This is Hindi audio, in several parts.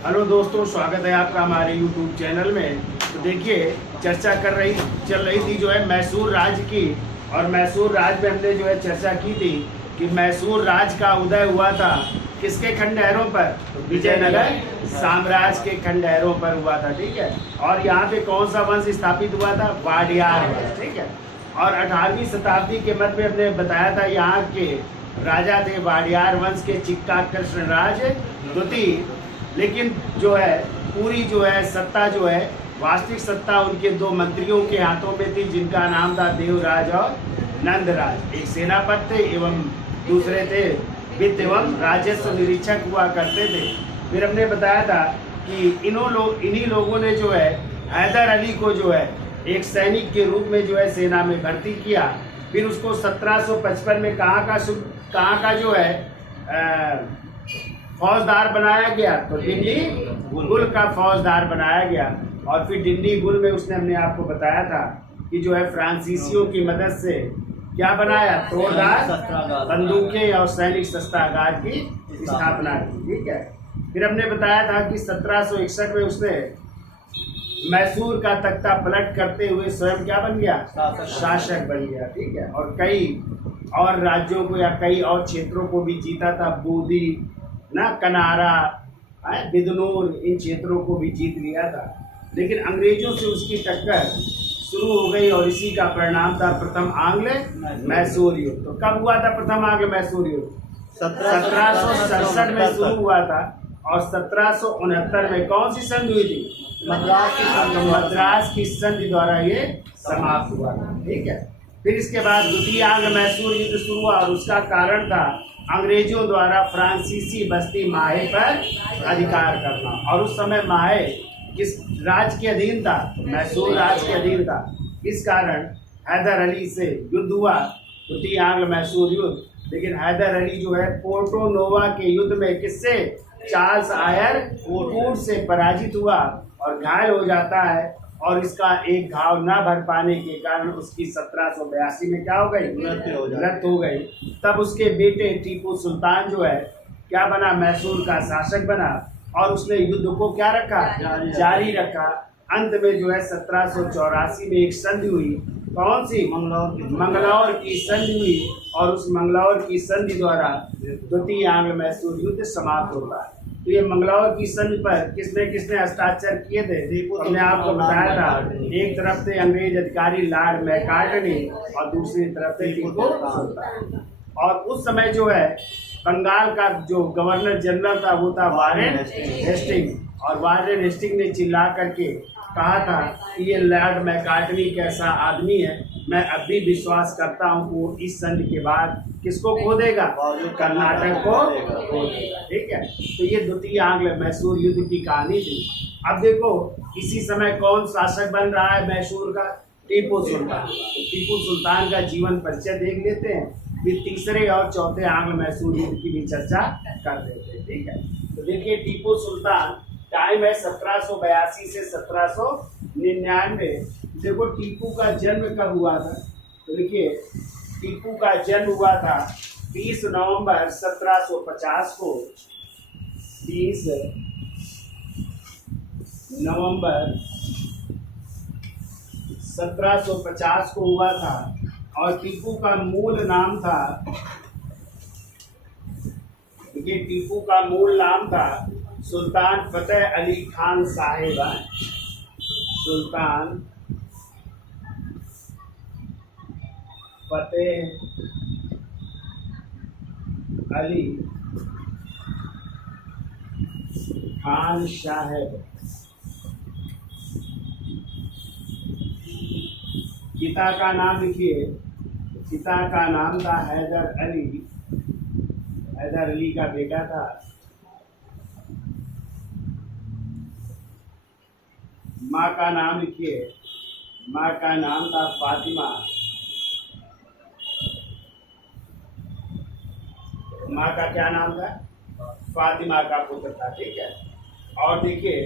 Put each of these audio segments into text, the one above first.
हेलो दोस्तों, स्वागत है आपका हमारे YouTube चैनल में। तो देखिए, चर्चा चल रही थी जो है मैसूर राज्य की। और मैसूर राज्य में हमने जो है चर्चा की थी कि मैसूर राज्य का उदय हुआ था किसके खंडहरों पर? तो विजयनगर साम्राज्य के खंडहरों पर हुआ था। ठीक है। और यहाँ पे कौन सा वंश स्थापित हुआ था? वाडियार वंश। ठीक है। और 18वीं शताब्दी के मध्य में हमने बताया था यहाँ के राजा थे वाडियार वंश के चिक्का कृष्णराज द्वितीय। लेकिन जो है पूरी जो है सत्ता जो है वास्तविक सत्ता उनके दो मंत्रियों के हाथों में थी, जिनका नाम था देवराज और नंदराज। एक सेनापति थे एवं दूसरे थे वित्त एवं राजस्व निरीक्षक हुआ करते थे। फिर हमने बताया था कि इन्हीं लोगों ने जो है हैदर अली को जो है एक सैनिक के रूप में जो है सेना में भर्ती किया। फिर उसको 1755 में कहाँ का जो है फौजदार बनाया गया? तो डिंडी गुल का फौजदार बनाया गया। और फिर डिंडी गुल में उसने हमने आपको बताया था कि जो है फ्रांसीसियों की मदद से क्या बनाया? तोड़दार बंदूकें और सैनिक शस्त्रागार की स्थापना की। ठीक है। फिर हमने बताया था कि 1761 में उसने मैसूर का तख्ता पलट करते हुए स्वयं क्या बन गया? शासक बन गया। ठीक है। और कई और राज्यों को या कई और क्षेत्रों को भी जीता था। बूंदी कनारा, बिदनूर, इन क्षेत्रों को भी जीत लिया था। लेकिन अंग्रेजों से उसकी टक्कर शुरू हो गई और इसी का परिणाम था प्रथम आंग्ल मैसूर युद्ध। तो कब हुआ था प्रथम आंग्ल मैसूर युद्ध? 1767 में शुरू हुआ था। और 1769 में कौन सी संधि हुई थी? मद्रास की संधि द्वारा ये समाप्त हुआ था। ठीक है। फिर इसके बाद द्वितीय आंग्ल मैसूर युद्ध शुरू हुआ और उसका कारण था अंग्रेजों द्वारा फ्रांसीसी बस्ती माहे पर अधिकार करना। और उस समय माहे किस राज्य के अधीन था? मैसूर राज्य के अधीन था। इस कारण हैदर अली से युद्ध हुआ, द्वितीय आंग्ल मैसूर युद्ध। लेकिन हैदर अली जो है पोर्टो नोवा के युद्ध में किससे? चार्ल्स आयर कोट से पराजित हुआ और घायल हो जाता है। और इसका एक घाव न भर पाने के कारण उसकी 1782 में क्या हो गई? मृत्यु हो गई। तब उसके बेटे टीपू सुल्तान जो है क्या बना? मैसूर का शासक बना। और उसने युद्ध को क्या रखा? जारी रखा। अंत में जो है 1784 में एक संधि हुई। कौन सी? मंगलौर की संधि हुई। और उस मंगलौर की संधि द्वारा द्वितीय आंग्ल मैसूर युद्ध समाप्त होता है। तो ये मंगलौर की संधि पर किसने हस्ताक्षर किए थे? हमने आपको बताया था। एक तरफ से अंग्रेज अधिकारी लॉर्ड मैकार्टनी और दूसरी तरफ से टीपू सुल्तान। और उस समय जो है बंगाल का जो गवर्नर जनरल था वो था वारेन हेस्टिंग। और वारेन हेस्टिंग ने चिल्ला करके कहा था कि ये लॉर्ड मैकार्टनी कैसा आदमी है, मैं अब भी विश्वास करता हूँ कि वो इस संधि के बाद किसको खो देगा? कर्नाटक को खो देगा। ठीक है। तो ये द्वितीय आंग्ल मैसूर युद्ध की कहानी थी। अब देखो इसी समय कौन शासक बन रहा है मैसूर का? टीपू सुल्तान। तो टीपू सुल्तान का जीवन परिचय देख लेते हैं, फिर तीसरे और चौथे आंग्ल मैसूर युद्ध की भी चर्चा कर देते हैं। ठीक है। तो देखिए टीपू सुल्तान, टाइम है 1782 से 1799। देखो टीपू का जन्म कब हुआ था? तो देखिए टीपू का जन्म हुआ था 20 नवंबर 1750 को। 20 नवंबर 1750 को हुआ था। और टीपू का मूल नाम था, देखिए टीपू का मूल नाम था सुल्तान फतेह अली खान साहिब। सुल्तान फतेह अली खान साहिब। पिता का नाम लिखिए। पिता का नाम था हैदर अली। हैदर अली का बेटा था। माँ का नाम लिखिए। माँ का नाम था फातिमा। माँ का क्या नाम था? फातिमा का पुत्र था। ठीक है। और देखिए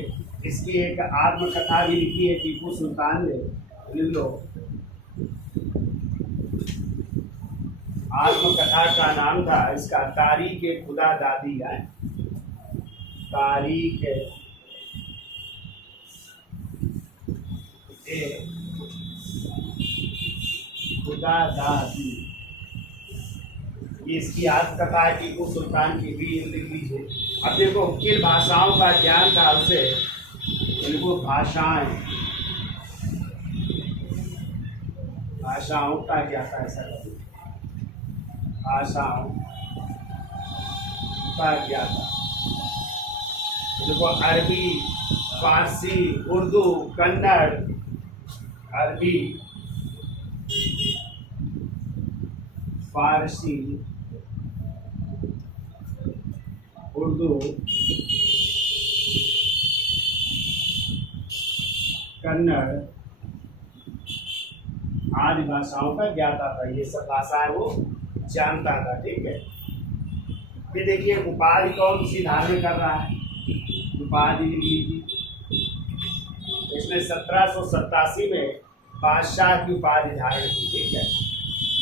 इसकी एक आत्मकथा भी लिखी है टीपू सुल्तान ने, लिख लो। आत्मकथा का नाम था इसका तारीख खुदा दादी है। तारीख ए खुदा दादी, ये इसकी याद कथा है टीपू सुल्तान की भी लिख लीजिए। अब देखो किन भाषाओं का ज्ञान था उसे, इनको भाषाओं का क्या था, ऐसा कभी भाषाओं का क्या था। देखो अरबी, फारसी, उर्दू, कन्नड़, अरबी, फारसी, उर्दू, कन्नड़ आदि भाषाओं का ज्ञाता था। ये सब भाषाएं वो जानता था। ठीक है, ये देखिए उपाधि कौन सी धारण कर रहा है, उपाधि लीजिए। इसने 1787 में बादशाह की उपाधि धारण की। ठीक है,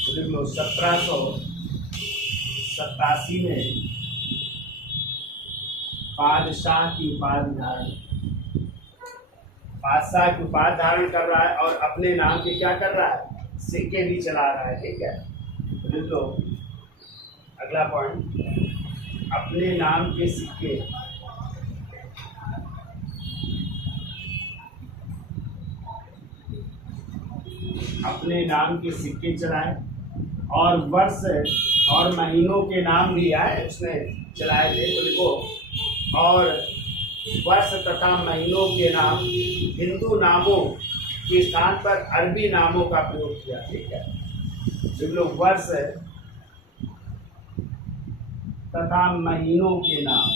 तो देख लो 1787 में बादशाह की उपाधि धारण, बादशाह की उपाधि धारण कर रहा है और अपने नाम के क्या कर रहा है, सिक्के भी चला रहा है। ठीक है, तो देख लो अगला पॉइंट, अपने नाम के सिक्के, अपने नाम के सिक्के चलाए और वर्ष और महीनों के नाम भी आए उसने चलाए थे। तो देखो, और वर्ष तथा महीनों के नाम हिंदू नामों के स्थान पर अरबी नामों का प्रयोग किया। ठीक है, देख लो वर्ष तथा महीनों के नाम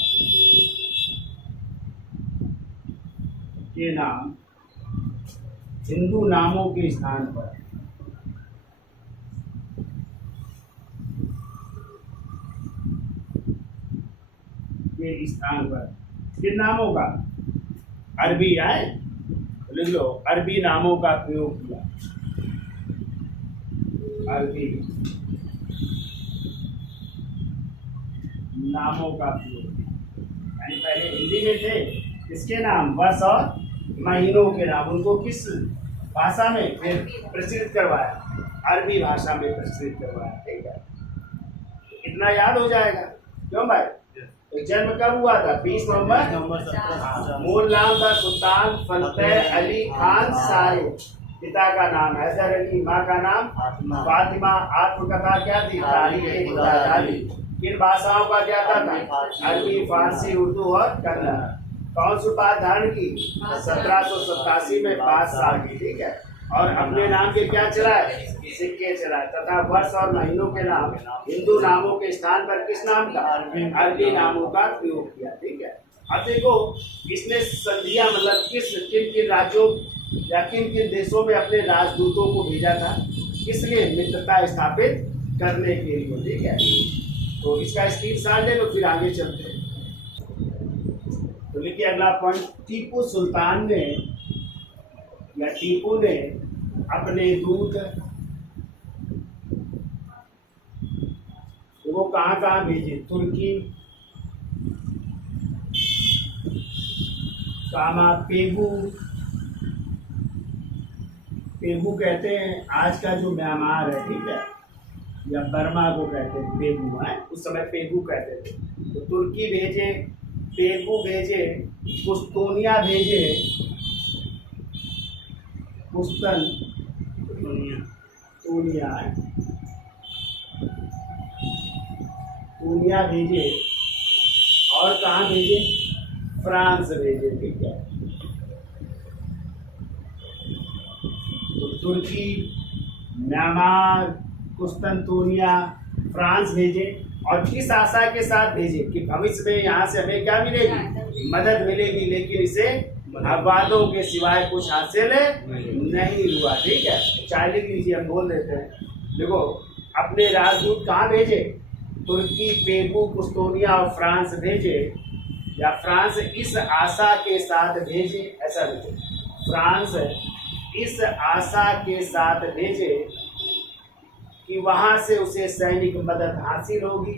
हिंदू नामों के स्थान पर किन नामों का, अरबी आए, लिख लो अरबी नामों का प्रयोग किया। अरबी नामों का प्रयोग, यानी पहले हिंदी में थे किसके नाम, वर्ष और महीनों के नाम, उनको किस भाषा में फिर प्रचलित करवाया, अरबी भाषा में प्रचलित करवाया। ठीक है, इतना याद हो जाएगा। क्यों भाई, तो जन्म कब हुआ था, 20 नवंबर। मूल नाम था सुल्तान फतेह अली खान साहिब, पिता का नाम हैदर अली, माँ का नाम फातिमा। आत्मकथा क्या थी, तारीख खुदादारी। किन भाषाओं का ज्ञाता था, अरबी, फारसी, उर्दू और कन्नड़। कौन सी उपाधि धारण की, 1787 में बादशाह की। ठीक है, और अपने नाम के क्या चलाए, सिक्के चलाए तथा वर्ष और महीनों के नाम हिंदू नामों के स्थान पर किस नाम का, अरबी नामों का प्रयोग किया। ठीक है, अब देखो इसने संधियां मतलब किन किन राज्यों या किन किन देशों में अपने राजदूतों को भेजा था, किसलिए, मित्रता स्थापित करने के लिए। ठीक है, तो इसका स्क्रीनशॉट ले लो, फिर आगे चलते हैं। तो देखिए अगला पॉइंट, टीपू सुल्तान ने या टीपू ने अपने दूत वो कहाँ भेजे, तुर्की, कामा, पेगू कहते हैं आज का जो म्यांमार है। ठीक है, या बर्मा को कहते हैं पेगू है, उस समय पेगू कहते थे। तो तुर्की भेजे, पेगू भेजे, पुस्तोनिया भेजे, पुस्तोनिया भेजे और कहाँ भेजे, फ्रांस भेजे। ठीक है, तो तुर्की, म्यांमार, कुस्तुनतुनिया, फ्रांस भेजे और किस आशा के साथ भेजे कि भविष्य में यहाँ से हमें क्या मिलेगी, मदद मिलेगी, लेकिन इसे अपवादों के सिवाय कुछ हासिल नहीं हुआ। ठीक है, चाहे लिख लीजिए, हम बोल देते हैं। देखो अपने राजदूत कहाँ भेजे, तुर्की, पेगू, कुस्तोनिया और फ्रांस भेजे, या फ्रांस इस आशा के साथ भेजे, ऐसा लिखे, फ्रांस इस आशा के साथ भेजे कि वहां से उसे सैनिक मदद हासिल होगी।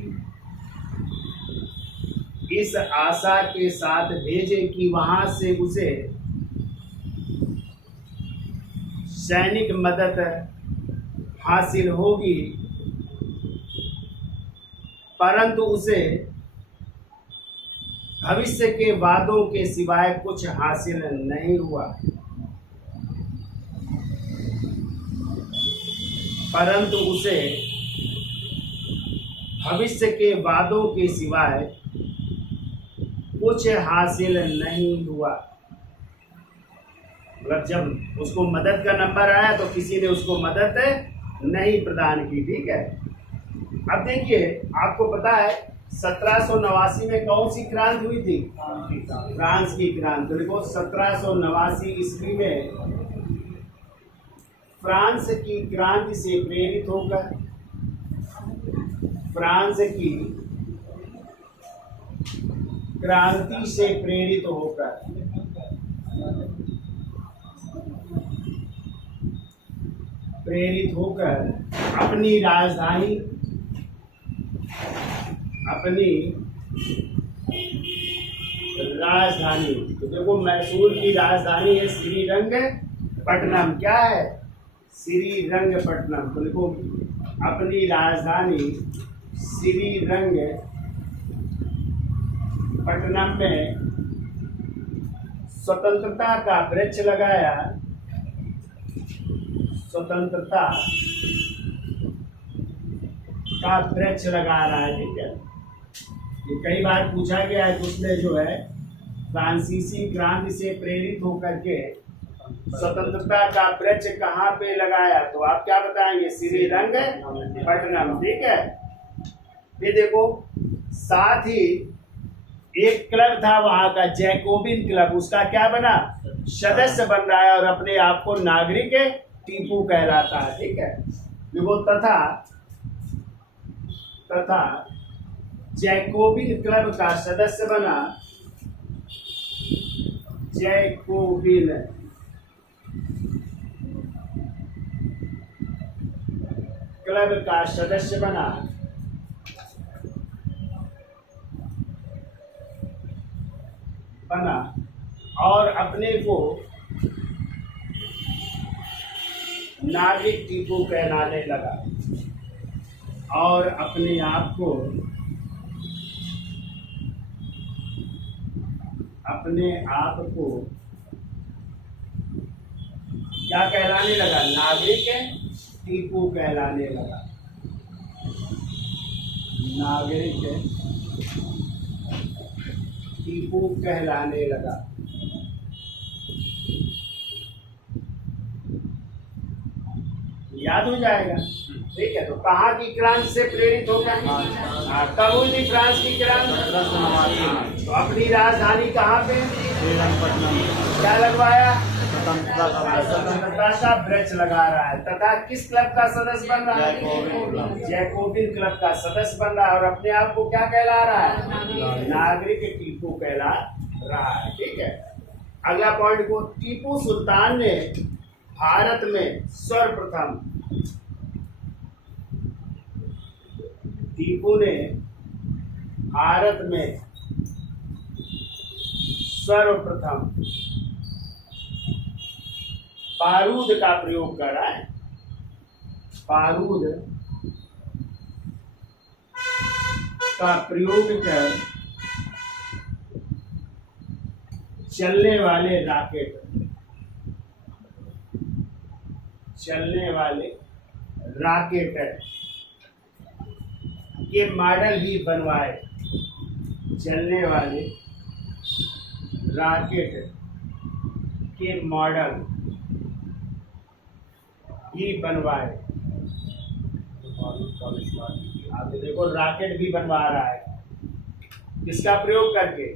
इस आशा के साथ भेजे कि वहां से उसे सैनिक मदद हासिल होगी, परंतु उसे भविष्य के वादों के सिवाय कुछ हासिल नहीं हुआ। परंतु उसे भविष्य के वादों के सिवाय कुछ हासिल नहीं हुआ। मतलब जब उसको मदद का नंबर आया तो किसी ने उसको मदद नहीं प्रदान की। ठीक है, अब देखिए आपको पता है 1789 में कौन सी क्रांति हुई थी? फ्रांस की क्रांति। तो देखो 1789 ईस्वी में फ्रांस की क्रांति से प्रेरित होकर, फ्रांस की क्रांति से प्रेरित होकर अपनी राजधानी तो देखो मैसूर की राजधानी है श्रीरंगपट्टनम। क्या है? श्रीरंगपट्टनम। तो देखो अपनी राजधानी श्रीरंगपट्टनम में स्वतंत्रता का वृक्ष लगाया। स्वतंत्रता का वृक्ष लगा रहा है। ठीक है, ये कई बार पूछा गया है, उसने जो है फ्रांसीसी क्रांति से प्रेरित होकर के स्वतंत्रता का वृक्ष कहाँ पे लगाया, तो आप क्या बताएंगे? श्रीरंगपट्टनम। ठीक है, ये देखो साथ ही एक क्लब था वहां का, जैकोबिन क्लब, उसका क्या बना? सदस्य बन रहा है और अपने आप को नागरिक टीपू कहलाता है। ठीक है, देखो तथा जैकोबिन क्लब का सदस्य बना, जैकोबिन क्लब का सदस्य बना और अपने को नागरिक टीपू कहलाने लगा और अपने आप को क्या कहलाने लगा? नागरिक टीपू कहलाने लगा। नागरिक टीपू कहलाने लगा। याद हो जाएगा। ठीक है, तो कहाँ की क्रांति से प्रेरित होकर? कब हुई थी फ्रांस की क्रांति? तो अपनी राजधानी कहाँ पे? श्रीरंगपट्टनम। क्या लगवाया? स्वतंत्रता का वृक्ष लगा रहा है। तथा किस क्लब का सदस्य बन रहा है? जैकोबिन क्लब का सदस्य बन रहा है और अपने आप को क्या कहला रहा है? नागरिक टीपू कहला रहा है। ठीक है, अगला पॉइंट को, टीपू सुल्तान ने भारत में सर्वप्रथम, टीपू ने भारत में सर्वप्रथम बारूद का प्रयोग करा है। बारूद का प्रयोग कर चलने वाले रॉकेट के मॉडल भी बनवाए। चलने वाले रॉकेट के मॉडल भी बनवाए। आप देखो रॉकेट भी बनवा रहा है, किसका प्रयोग करके?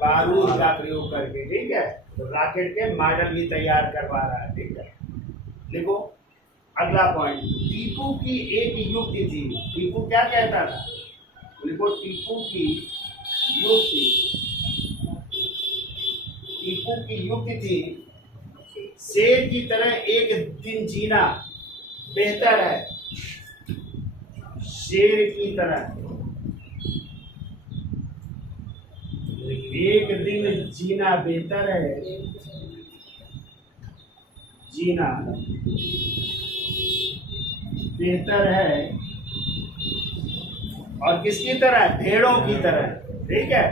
बारूद का प्रयोग करके। ठीक है, तो रॉकेट के मॉडल भी तैयार करवा रहा है। ठीक है, देखो अगला पॉइंट, टीपू की एक युक्ति थी। टीपू क्या कहता था? देखो टीपू की युक्ति थी, शेर की तरह एक दिन जीना बेहतर है। शेर की तरह एक दिन जीना बेहतर है जीना बेहतर है, और किसकी तरह? भेड़ों की तरह। ठीक है,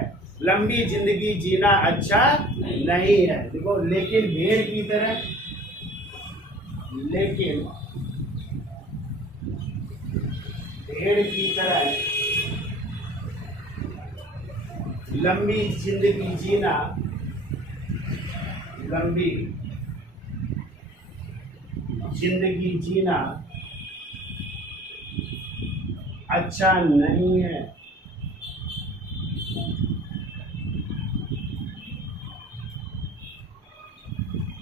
लंबी जिंदगी जीना अच्छा नहीं है। देखो, लेकिन भेड़ की तरह, लेकिन भेड़ की तरह लंबी जिंदगी जीना, लंबी जिंदगी जीना अच्छा नहीं है।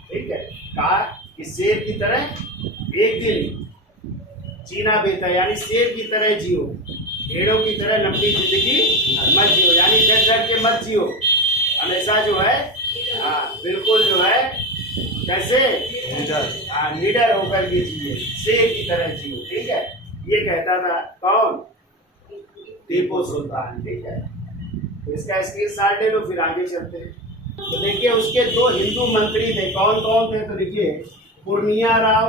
ठीक है, कहा कि शेर की तरह एक दिन जीना बेहतर, यानी शेर की तरह जियो, भेड़ों की तरह लंबी जिंदगी मत जियो, यानी डर डर के मत जियो, हमेशा जो है बिल्कुल जो है कैसे लीडर होकर के जिए, शेर की तरह जियो। ठीक है, ये कहता था कौन? टीपू सुल्तान। ठीक है, तो इसका स्क्रीनशॉट ले लो, फिर आगे चलते हैं। तो देखिए, उसके दो हिंदू मंत्री थे, कौन कौन थे? तो देखिए, पूर्णिया राव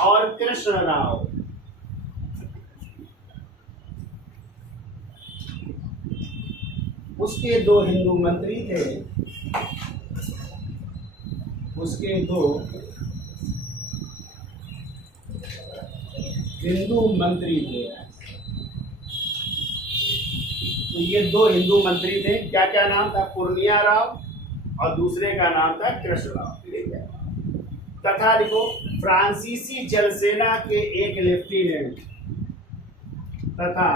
और कृष्ण राव। उसके दो हिंदू मंत्री थे, उसके दो हिंदू मंत्री थे। तो ये दो हिंदू मंत्री थे, क्या क्या नाम था? पूर्णिया राव और दूसरे का नाम था कृष्ण राव। ठीक है, तथा लिखो, फ्रांसीसी जलसेना के एक लेफ्टिनेंट तथा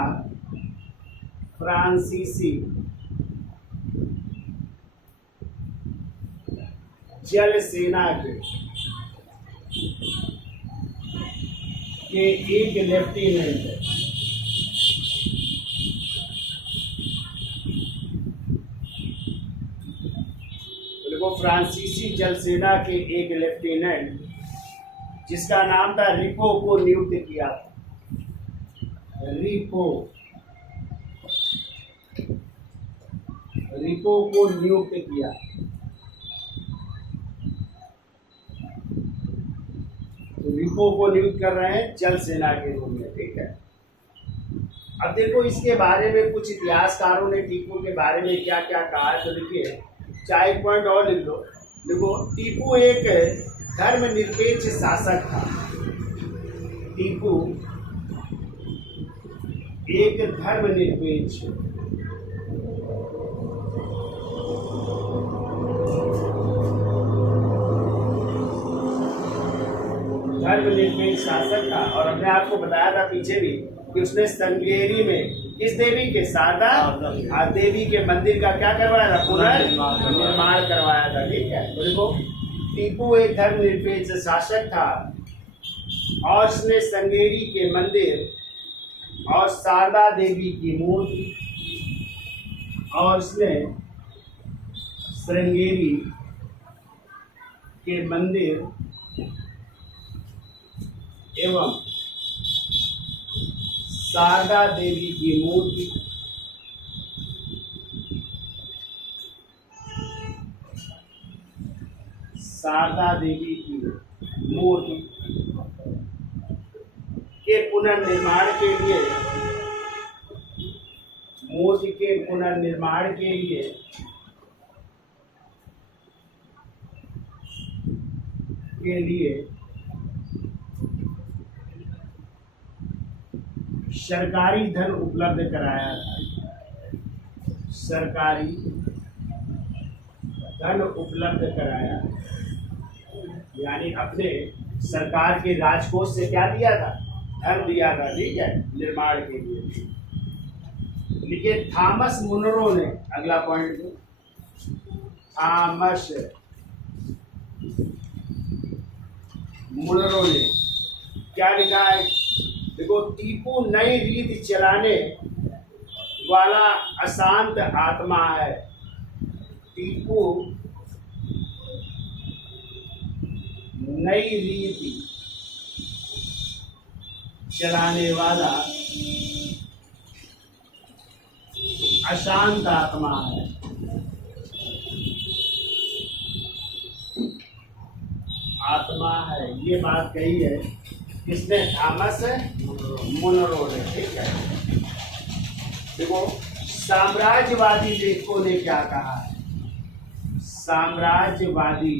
फ्रांसीसी जल सेना के एक लेफ्टिनेंट देखो, फ्रांसीसी जल सेना के एक लेफ्टिनेंट जिसका नाम था रिपो को नियुक्त किया। रिपो को नियुक्त किया। तो रिपो को नियुक्त कर रहे हैं जल सेना के रूप में। ठीक है, अब देखो, इसके बारे में कुछ इतिहासकारों ने टीपू के बारे में क्या क्या कहा है। तो देखिए, 4 पॉइंट और लिख लो। देखो, टीपू एक धर्मनिरपेक्ष शासक था। टीपू एक धर्मनिरपेक्ष शासक था, और हमने आपको बताया था पीछे भी कि उसने संगेरी में किस देवी के? शारदा देवी के मंदिर का क्या करवाया था? पुनर्निर्माण करवाया था। ठीक है, तो देखो, टीपू एक धर्मनिरपेक्ष शासक था और उसने संगेरी के मंदिर और शारदा देवी की मूर्ति और उसने श्रृंगेरी के मंदिर एवं शारदा देवी की मूर्ति के पुनर्निर्माण के लिए सरकारी धन उपलब्ध कराया था। सरकारी धन उपलब्ध कराया, यानी अपने सरकार के राजकोष से क्या दिया था? धन दिया था। ठीक है, निर्माण के लिए। लेकिन थॉमस मुनरो ने, अगला पॉइंट, थॉमस मुनरो ने क्या लिखा है? देखो, टीपू नई रीति चलाने वाला अशांत आत्मा है। टीपू नई रीति चलाने वाला अशांत आत्मा है। आत्मा है, ये बात कही है किसने? थॉमस मुनरो ने। ठीक है, देखो साम्राज्यवादी लेखकों ने क्या कहा है? साम्राज्यवादी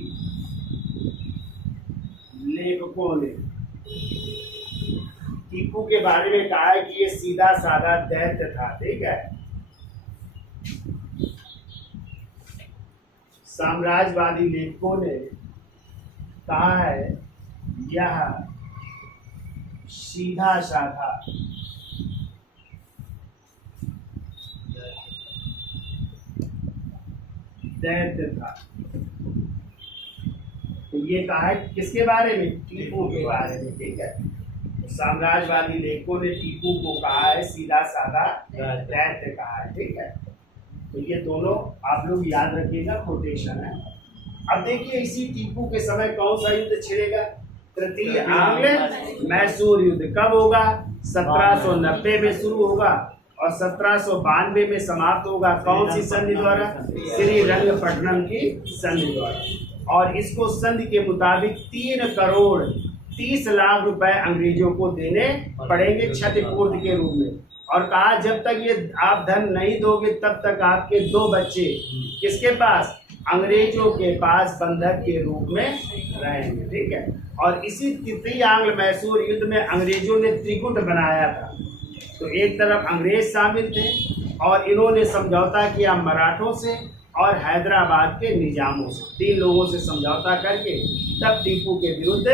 लेखकों ने टीपू के बारे में कहा है कि ये सीधा साधा दैत्य था। ठीक है, साम्राज्यवादी लेखकों ने कहा है यह सीधा साधा दैत्य था। तो ये कहा है किसके बारे में? टीपू के बारे में। ठीक है, तो साम्राज्यवादी लेखकों ने टीपू को कहा है सीधा साधा दैत्य कहा है। ठीक है, तो ये दोनों आप लोग याद रखिएगा, कोटेशन है। अब देखिए इसी टीपू के समय कौन सा युद्ध छिड़ेगा? तृतीय आंग्ल मैसूर युद्ध। कब होगा? 1790 में शुरू होगा और 1792 में समाप्त होगा। कौन सी संधि द्वारा? श्रीरंगपट्टनम की संधि द्वारा। और इसको संधि के मुताबिक 3 करोड़ 30 लाख रुपए अंग्रेजों को देने पड़ेंगे क्षतिपूर्ति के रूप में। और कहा जब तक ये आप धन नहीं दोगे तब तक आपके 2 बच्चे किसके पास? अंग्रेजों के पास बंधक के रूप में रहेंगे। ठीक है, और इसी तृतीय आंग्ल मैसूर युद्ध में अंग्रेजों ने त्रिकुट बनाया था। तो एक तरफ अंग्रेज शामिल थे और इन्होंने समझौता किया मराठों से और हैदराबाद के निजामों से। 3 लोगों से समझौता करके तब टीपू के विरुद्ध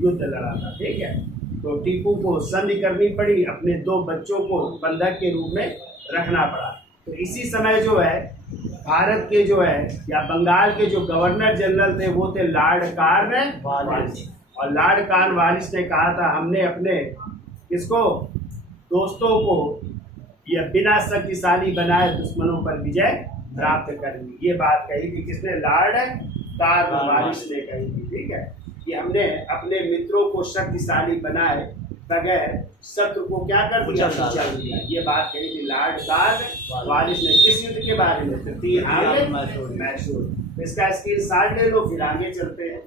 युद्ध लड़ा था। ठीक है, तो टीपू को संधि करनी पड़ी, अपने 2 बच्चों को बंधक के रूप में रखना पड़ा। तो इसी समय जो है भारत के जो है या बंगाल के जो गवर्नर जनरल थे वो थे लॉर्ड कॉर्नवालिस। और लॉर्ड कॉर्नवालिस ने कहा था हमने अपने किसको? दोस्तों को यह बिना शक्तिशाली बनाए दुश्मनों पर विजय प्राप्त करनी। ये बात कही थी किसने? लॉर्ड कॉर्नवालिस ने कही थी। ठीक है, कि हमने अपने मित्रों को शक्तिशाली बनाए बगैर शत्रु को क्या कर दिया? कुचल दिया। ये बात कही थी लॉर्ड कॉर्नवालिस ने। किस युद्ध के बारे में? तृतीय आंग्ल मैसूर। इसका स्क्रीनशॉट ले लो, फिर आगे चलते हैं।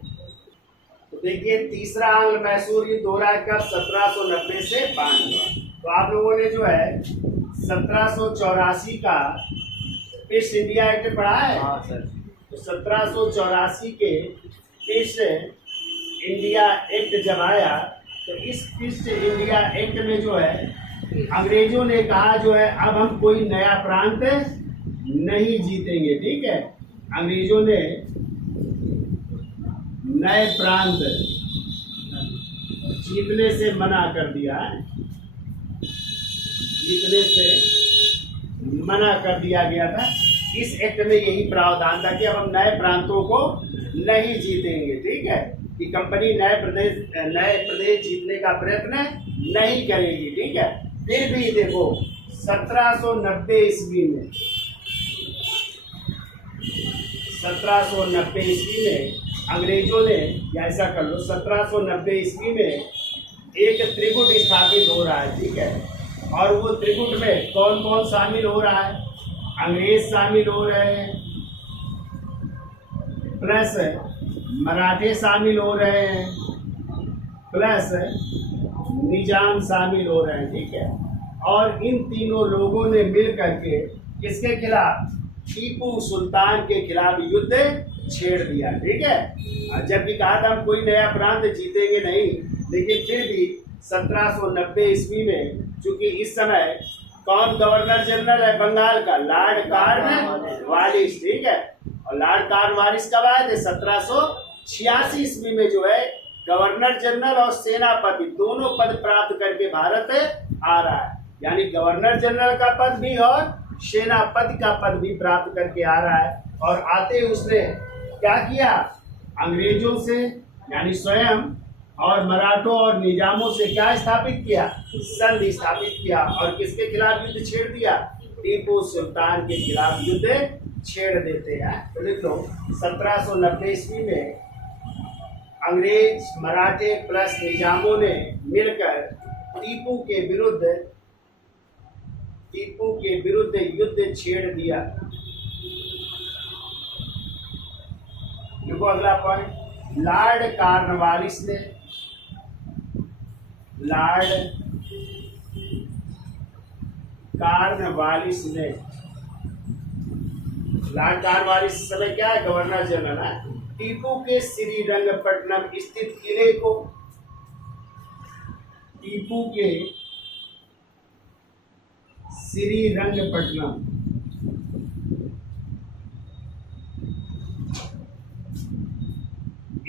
तो देखिए तीसरा आंग्ल मैसूर युद्ध हो रहा है कब? 1790 से 92। तो आप लोगों ने जो है 1784 का ईस्ट इंडिया एक्ट पढ़ा है? हाँ सर। तो 1784 के ईस्ट इंडिया एक्ट जब आया तो इस ईस्ट इंडिया एक्ट में जो है अंग्रेजों ने कहा जो है अब हम कोई नया प्रांत नहीं जीतेंगे। ठीक है, अंग्रेजों ने नए प्रांत जीतने से मना कर दिया है। जीतने से मना कर दिया गया था। इस एक्ट में यही प्रावधान था कि अब हम नए प्रांतों को नहीं जीतेंगे। ठीक है, कि कंपनी नए प्रदेश जीतने का प्रयत्न नहीं करेगी। ठीक है, फिर भी देखो 1790 ईस्वी में 1790 ईस्वी में अंग्रेजों ने, या ऐसा कर लो 1790 ईस्वी में एक त्रिकुट स्थापित हो रहा है। ठीक है, और वो त्रिकुट में कौन कौन शामिल हो रहा है? अंग्रेज शामिल हो रहे हैं, प्लस मराठे शामिल हो रहे हैं, प्लस निजाम शामिल हो रहे हैं। ठीक है, और इन तीनों लोगों ने मिल करके किसके खिलाफ? टीपू सुल्तान के खिलाफ युद्ध छेड़ दिया। ठीक है, जबकि कहा था हम कोई नया प्रांत जीतेंगे नहीं, लेकिन फिर भी 1790 ईस्वी में चूंकि इस समय कौन गवर्नर जनरल है बंगाल का? Lord Cornwallis. ठीक है, और लॉर्ड कॉर्नवालिस कब आए थे? 1786 ईस्वी में जो है गवर्नर जनरल और सेनापति दोनों पद प्राप्त करके भारत आ रहा है। यानी गवर्नर जनरल का पद भी और सेनापति का पद भी प्राप्त करके आ रहा है। और आते उसने क्या किया? अंग्रेजों से यानी स्वयं और मराठों और निजामों से क्या स्थापित किया? संधि स्थापित किया। और किसके खिलाफ युद्ध छेड़ दिया? टीपू सुल्तान के खिलाफ युद्ध छेड़ देते हैं। तो लिख लो 1790 ईस्वी में अंग्रेज, मराठे प्लस निजामों ने मिलकर टीपू के विरुद्ध टीपू के विरुद्ध युद्ध छेड़ दिया। देखो अगला पॉइंट, लॉर्ड कॉर्नवालिस ने इस समय क्या है, गवर्नर जनरल है। टीपू के श्रीरंगपट्टनम स्थित किले को, टीपू के श्रीरंगपट्टनम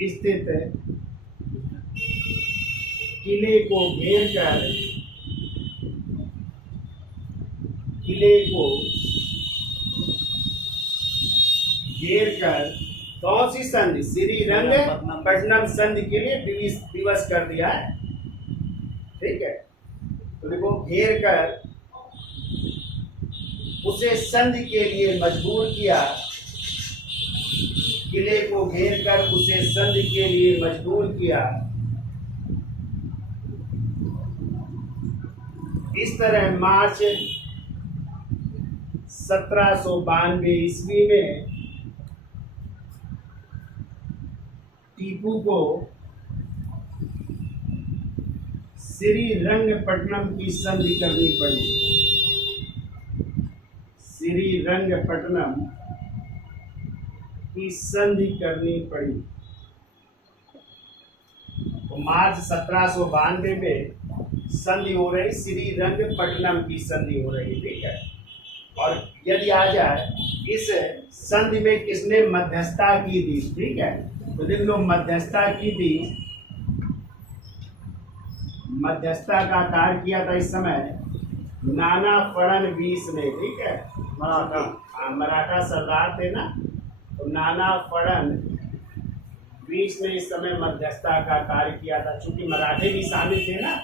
स्थित किले को घेर कर कौन सी संधि, श्रीरंगपट्टनम संधि के लिए विवश कर दिया है। ठीक है, तो देखो घेर कर उसे संधि के लिए मजबूर किया, किले को घेर कर उसे संधि के लिए मजबूर किया। इस तरह मार्च 1792 ईस्वी में टीपू को श्रीरंगपट्टनम की संधि करनी पड़ी। श्रीरंगपट्टनम की संधि करनी पड़ी। तो मार्च 1792 में संधि हो रही, श्रीरंगपट्टनम की संधि हो रही। ठीक है, और यदि आ जाए इस संधि में किसने मध्यस्थता की थी। ठीक है, तो देख लो मध्यस्थता की थी, मध्यस्थता का कार्य किया था इस समय नाना फड़नवीस ने। ठीक है, मराठा सरदार थे ना, तो नाना फड़नवीस ने इस समय मध्यस्थता का कार्य किया था। चूंकि मराठे भी शामिल थे ना,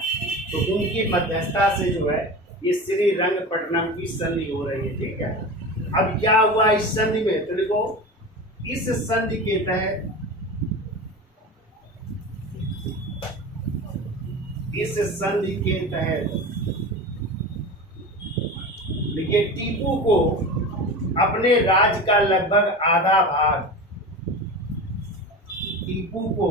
तो उनकी मध्यस्थता से जो है ये श्रीरंगपट्टनम की संधि हो रही है। ठीक है, अब क्या हुआ इस संधि में, तो देखो इस संधि के तहत देखिए टीपू को अपने राज्य का लगभग आधा भाग, टीपू को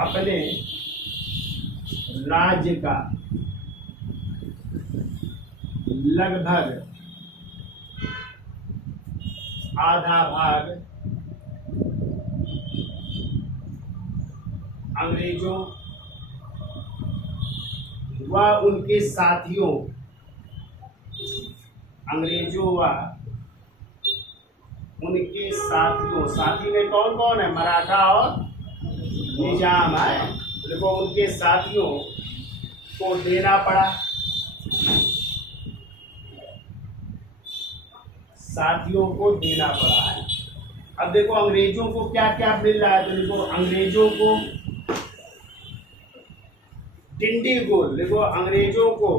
अपने राज्य का लगभग आधा भाग अंग्रेजों व उनके साथियों, साथी में कौन कौन है, मराठा और निजाम है। देखो उनके साथियों को देना पड़ा, है। अब देखो अंग्रेजों को क्या क्या मिल रहा है, तो देखो अंग्रेजों को डिंडीगुल, देखो अंग्रेजों को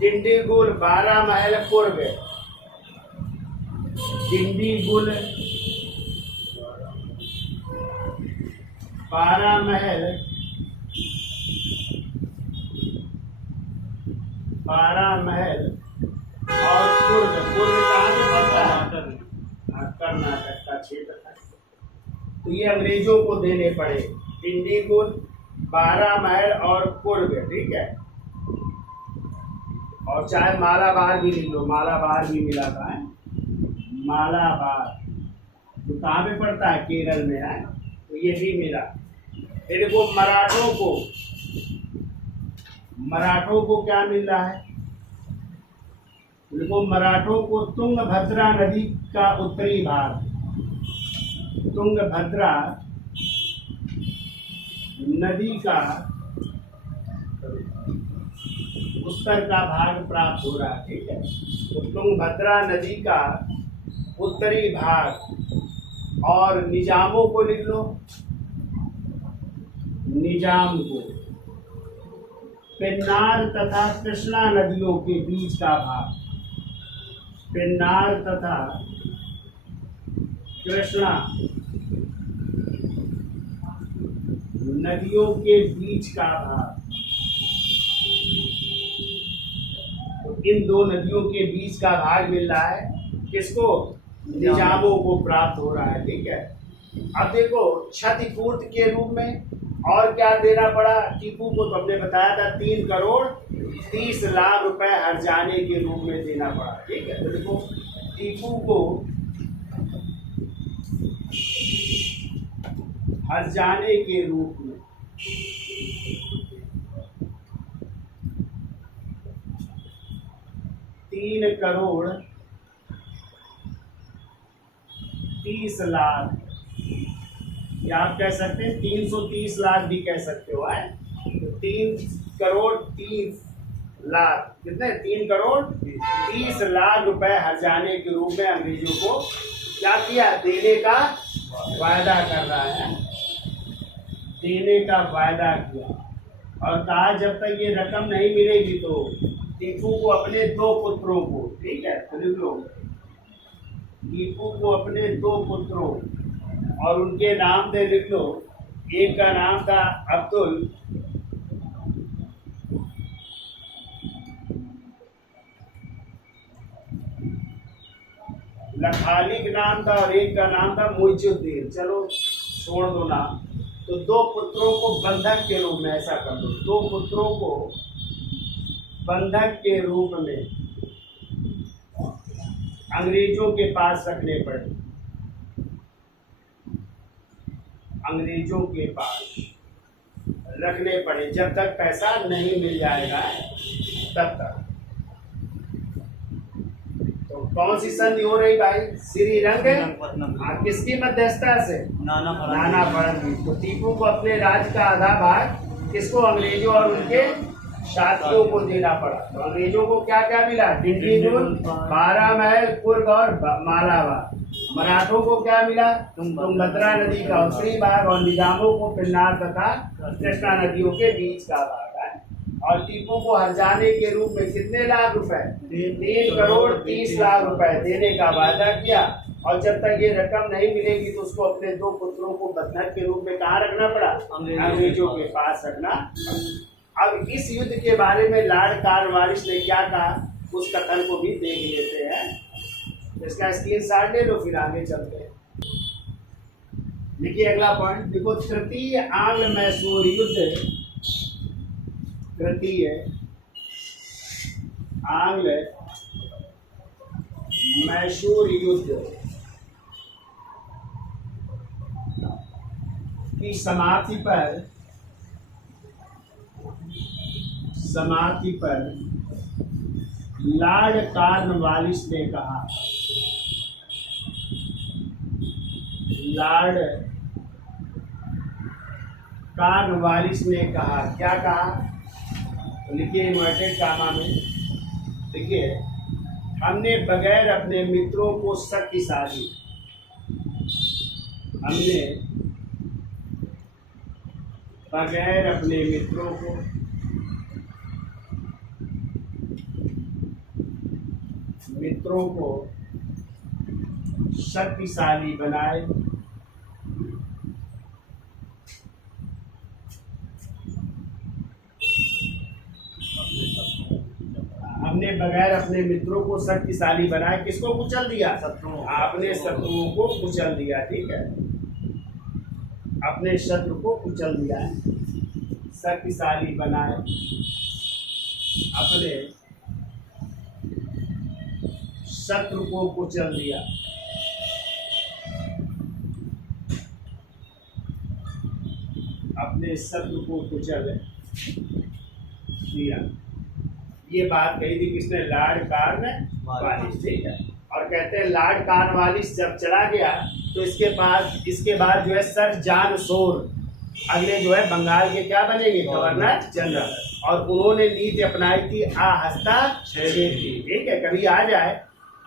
डिंडीगुल, 12 महल पूर्व, डिंडीगुल 12 महल, 12 महल और पूर्व कहाँ से पड़ता है, कर्नाटक का क्षेत्र था। तो ये अंग्रेजों को देने पड़े, डिंडीगुल, 12 महल और पूर्व। ठीक है, और चाहे मालाबार भी लिख लो, मालाबार भी मिला था, है मालाबार, तो कहाँ पे पड़ता है, केरल में है, तो ये भी मिला। फिर देखो मराठों को क्या मिल रहा है, देखो मराठों को तुंगभद्रा नदी का उत्तरी भाग, तुंगभद्रा नदी का उत्तर का भाग प्राप्त हो रहा है। ठीक है, तो तुंगभद्रा नदी का उत्तरी भाग, और निजामों को लिख लो, निजाम को पेन्नार तथा कृष्णा नदियों के बीच का भाग, पेन्नार तथा कृष्णा नदियों के बीच का भाग, इन दो नदियों के बीच का भाग मिल रहा है किसको? निजामों को प्राप्त हो रहा है। ठीक है, अब देखो क्षतिपूर्ति के रूप में और क्या देना पड़ा टीपू को? तो हमने बताया था 3 करोड़ 30 लाख रुपए हर्जाने के रूप में देना पड़ा। ठीक है, तो देखो टीपू को हर्जाने के रूप में 3 करोड़ 30 लाख, या आप कह सकते हैं 330 लाख भी कह सकते हो। है तो 3 करोड़ 30 लाख, कितने? 3 करोड़ 30 लाख रुपए हर्जाने के रूप में अंग्रेजों को क्या किया? देने का वायदा कर रहा है, देने का वायदा किया और कहा जब तक ये रकम नहीं मिलेगी तो टीपू को अपने 2 पुत्रों को, ठीक है तो लिख लो, टीपू को अपने 2 पुत्रों और उनके नाम दे लिख लो। एक का नाम था अब्दुल, लखालिक नाम था, और एक का नाम था मुइजुद्दीन। चलो छोड़ दो नाम। तो 2 पुत्रों को बंधक के रूप में, ऐसा कर दो, 2 पुत्रों को बंधक के रूप में अंग्रेजों के पास रखने पड़े, अंग्रेजों के पास रखने पड़े जब तक पैसा नहीं मिल जाएगा तब तक। तो कौन सी संधि हो रही भाई? श्रीरंग किसकी मध्यस्थता से? नाना फडणवीस। तो टीपू को अपने राज्य का आधा भाग किसको? अंग्रेजों और उनके साथियों को देना पड़ा। तो अंग्रेजों को क्या क्या मिला? डिंडीगुल, 12 महल, कुर्ग और मालाबार। मराठों को क्या मिला? तुंगभद्रा नदी का उत्तरी भाग, और निजामों को पिन्नार तथा कृष्णा नदियों के बीच का भाग है। और टीपू को हर्जाने के रूप में कितने लाख रुपए? 3 करोड़ 30 लाख रुपए देने का वादा किया। और जब तक ये रकम नहीं मिलेगी तो उसको अपने 2 पुत्रों को बंधक के रूप में कहाँ रखना पड़ा? अंग्रेजों के पास रखना। अब इस युद्ध के बारे में लॉर्ड कॉर्नवालिस ने क्या कहा उस कथन को भी देख लेते हैं। इसका स्क्रीनशॉट ले लो, फिर आगे चलते हैं। देखिए अगला पॉइंट देखो, तृतीय आंग्ल मैसूर युद्ध, तृतीय आंग्ल मैसूर युद्ध की समाप्ति पर लॉर्ड कॉर्नवालिस ने कहा, लॉर्ड कॉर्नवालिस ने कहा, क्या कहा? तो लिखिए इन्वर्टेड कामा में, देखिए हमने बगैर अपने मित्रों को शक्तिशाली, हमने बगैर अपने मित्रों को शक्तिशाली बनाए, हमने बगैर अपने मित्रों को शक्तिशाली बनाए, किसको कुचल दिया? अपने शत्रुओं को कुचल दिया। ठीक है, अपने शत्रु को कुचल दिया है, शक्तिशाली बनाए, अपने शत्रु को कुचल दिया। अपने शत्रु को कुचल दिया। ये बात कही थी किसने? Lord Cornwallis. ठीक है, और कहते हैं लॉर्ड कॉर्नवालिस जब चला गया तो इसके बाद जो है सर जॉन शोर अगले जो है बंगाल के क्या बनेंगे? Governor general. और उन्होंने नीति अपनाई थी आहस्ताक्षेप की। ठीक है, कभी आ जाए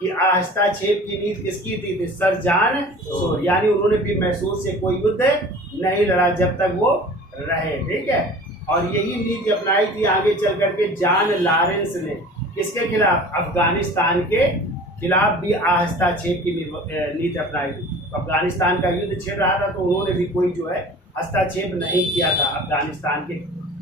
कि आहस्ताक्षेप की नीति किसकी थी? Sir John Shore. यानी उन्होंने भी मैसूर से कोई युद्ध नहीं लड़ा जब तक वो रहे। ठीक है, और यही नीति अपनाई थी आगे चल करके जॉन लॉरेंस ने, किसके खिलाफ? अफगानिस्तान के खिलाफ भी हस्तक्षेप की नीति अपनाई थी। तो अफगानिस्तान का युद्ध छिड़ रहा था तो उन्होंने भी कोई जो है हस्तक्षेप नहीं किया था अफगानिस्तान के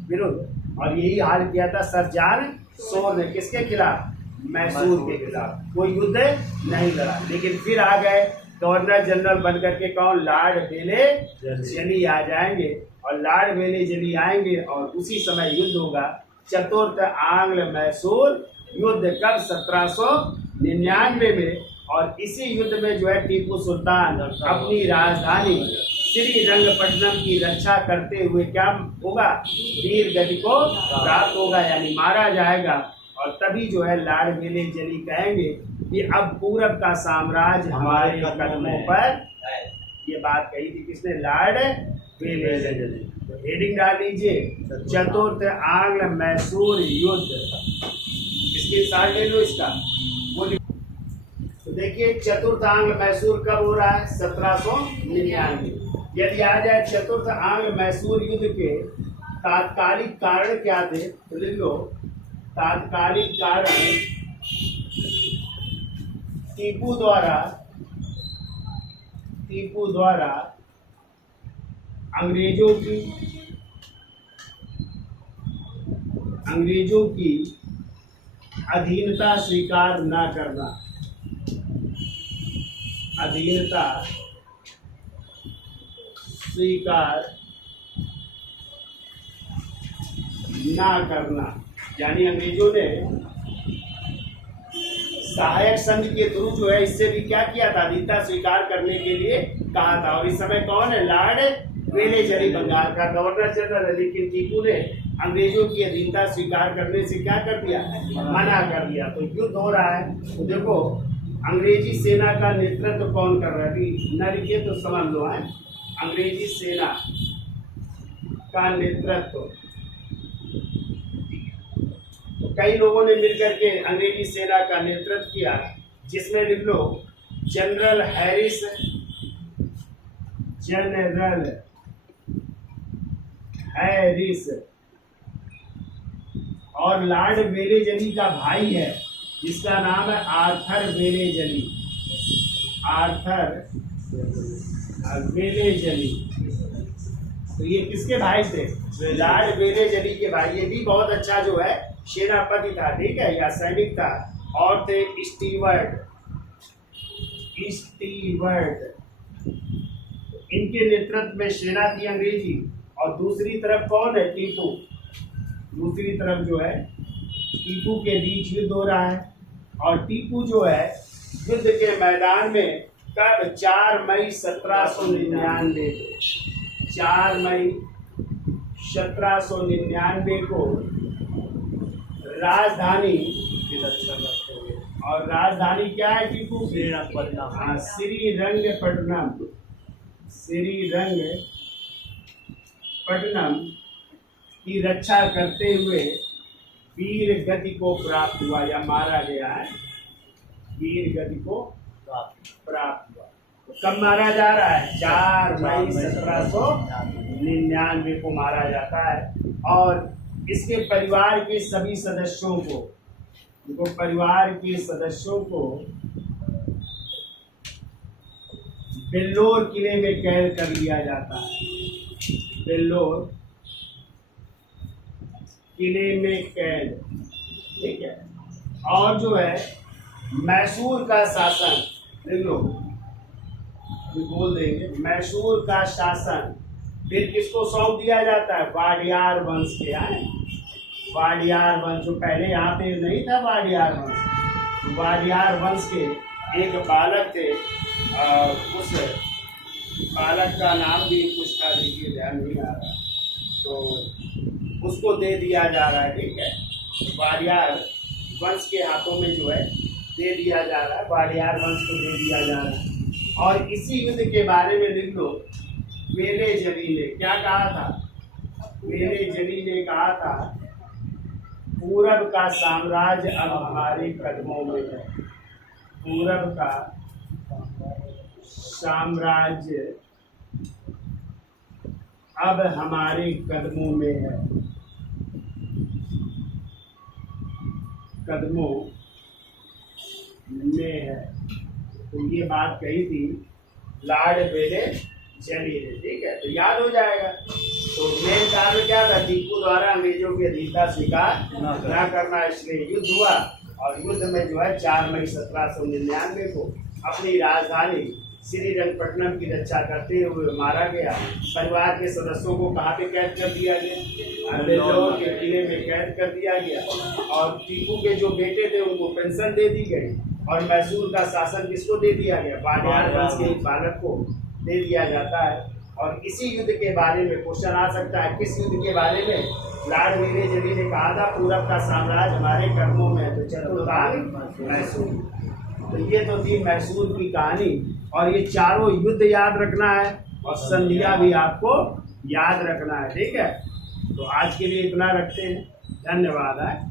विरुद्ध। और यही हाल किया था सर जॉन शोर ने, किसके खिलाफ? मैसूर के खिलाफ कोई युद्ध नहीं लड़ा। लेकिन फिर आ गए गवर्नर जनरल बनकर के कौन, लॉर्ड वेले जली आ जाएंगे, और लॉर्ड वेले जली आएंगे और उसी समय युद्ध होगा चतुर्थ आंग्ल मैसूर युद्ध। कब? 1799 में। और इसी युद्ध में जो है टीपू सुल्तान अपनी राजधानी श्रीरंगपट्टनम की रक्षा करते हुए क्या होगा, वीर गति को प्राप्त होगा, यानी मारा जाएगा। और तभी जो है लॉर्ड वेले जली कहेंगे कि अब पूरब का साम्राज्य हमारे कदमों पर है। ये बात कही थी किसने, लॉर्ड वेले जली। तो हेडिंग डाल दीजिए चतुर्थ आंग्ल मैसूर युद्ध। इसके साथ ले लो इसका वो। तो देखिए चतुर्थ आंग्ल मैसूर कब हो रहा है, 1799। यदि आ जाए चतुर्थ आंग्ल मैसूर युद्ध के तात्कालिक कारण क्या थे, तो लिख लो तात्कालिक कारण टीपू द्वारा अंग्रेजों की अधीनता स्वीकार न करना, अधीनता स्वीकार ना करना, यानी अंग्रेजों ने सहायक संघ के थ्रू जो है इससे भी क्या किया था, अधीनता स्वीकार करने के लिए कहा था। और इस समय कौन है, लॉर्ड वेले जली बंगाल का गवर्नर जनरल है। लेकिन टीपू ने अंग्रेजों की अधीनता स्वीकार करने से क्या कर दिया, मना कर दिया। तो युद्ध हो रहा है। तो देखो अंग्रेजी सेना का नेतृत्व कौन कर रहा है, न लिखिए तो समझ लो है। अंग्रेजी सेना का नेतृत्व कई लोगों ने मिलकर के अंग्रेजी सेना का नेतृत्व किया, जिसमें लिख लो जनरल हैरिस, जनरल हैरिस, और लॉर्ड वेले जली का भाई है जिसका नाम है आर्थर वेले जली, आर्थर वेले जली। तो ये किसके भाई थे, लॉर्ड वेले जली के भाई। ये भी बहुत अच्छा जो है सेनापति था, ठीक है, या सैनिक था। और थे स्टीवर्ट, इनके नेतृत्व में सेना थी अंग्रेजी। और दूसरी तरफ कौन है, टीपू। दूसरी तरफ जो है टीपू के बीच युद्ध हो रहा है। और टीपू जो है युद्ध के मैदान में कब, 4 मई 1799, 4 मई 1799 को राजधानी, और राजधानी क्या है टीपू की, हाँ, श्रीरंगपट्टनम की रक्षा करते हुए वीर गति को प्राप्त हुआ, या मारा गया है, वीर गति को प्राप्त हुआ। तो कब मारा जा रहा है, 4 मई 1799 को मारा जाता है। और इसके परिवार के सभी सदस्यों को, बेल्लोर किले में कैद कर लिया जाता है, बेल्लोर किले में कैद, ठीक है। और जो है मैसूर का शासन, देख लो बोल देंगे, मैसूर का शासन फिर किसको सौंप दिया जाता है, वाडियार वंश के। आए वाडियार वंश, जो पहले यहाँ पे नहीं था वाडियार वंश, वाडियार वंश के एक बालक थे, उस बालक का नाम भी कुछ था, देखिए ध्यान नहीं आ रहा, तो उसको दे दिया जा रहा है, ठीक है। वाडियार वंश के हाथों में जो है दे दिया जा रहा है, वाडियार वंश को दे दिया जा रहा है। और इसी युद्ध के बारे में लिख लो, वेले जली ने क्या कहा था, वेले जली ने कहा था पूरब का साम्राज्य अब हमारे कदमों में है, पूरब का साम्राज्य अब हमारे कदमों में है, कदमों में है। तो ये बात कही थी लॉर्ड वेले जली ने, ठीक है, तो याद हो जाएगा। तो मेन कारण क्या था, टीपू द्वारा अंग्रेजों की अधीनता स्वीकार न करना, इसलिए युद्ध हुआ। और युद्ध में जो है 4 मई 1799 को अपनी राजधानी श्रीरंगपट्टनम की रक्षा करते हुए मारा गया। परिवार के सदस्यों को कहाँ पे कैद कर दिया गया? अंग्रेजों के किले में कैद कर दिया गया। और टीपू के जो बेटे थे उनको पेंशन दे दी गई और मैसूर का शासन किसको दे दिया गया? वाडियार वंश के एक बालक को दे दिया जाता है। और इसी युद्ध के बारे में क्वेश्चन आ सकता है, किस युद्ध के बारे में? लॉर्ड वीरेजरी ने कहा था पूरब का साम्राज्य हमारे कर्मों में है, तो चतुर्थांग मैसूर। तो ये तो थी मैसूर की कहानी। और ये चारों युद्ध याद रखना है और संधियां भी आपको याद रखना है, ठीक है। तो आज के लिए इतना रखते हैं, धन्यवाद है।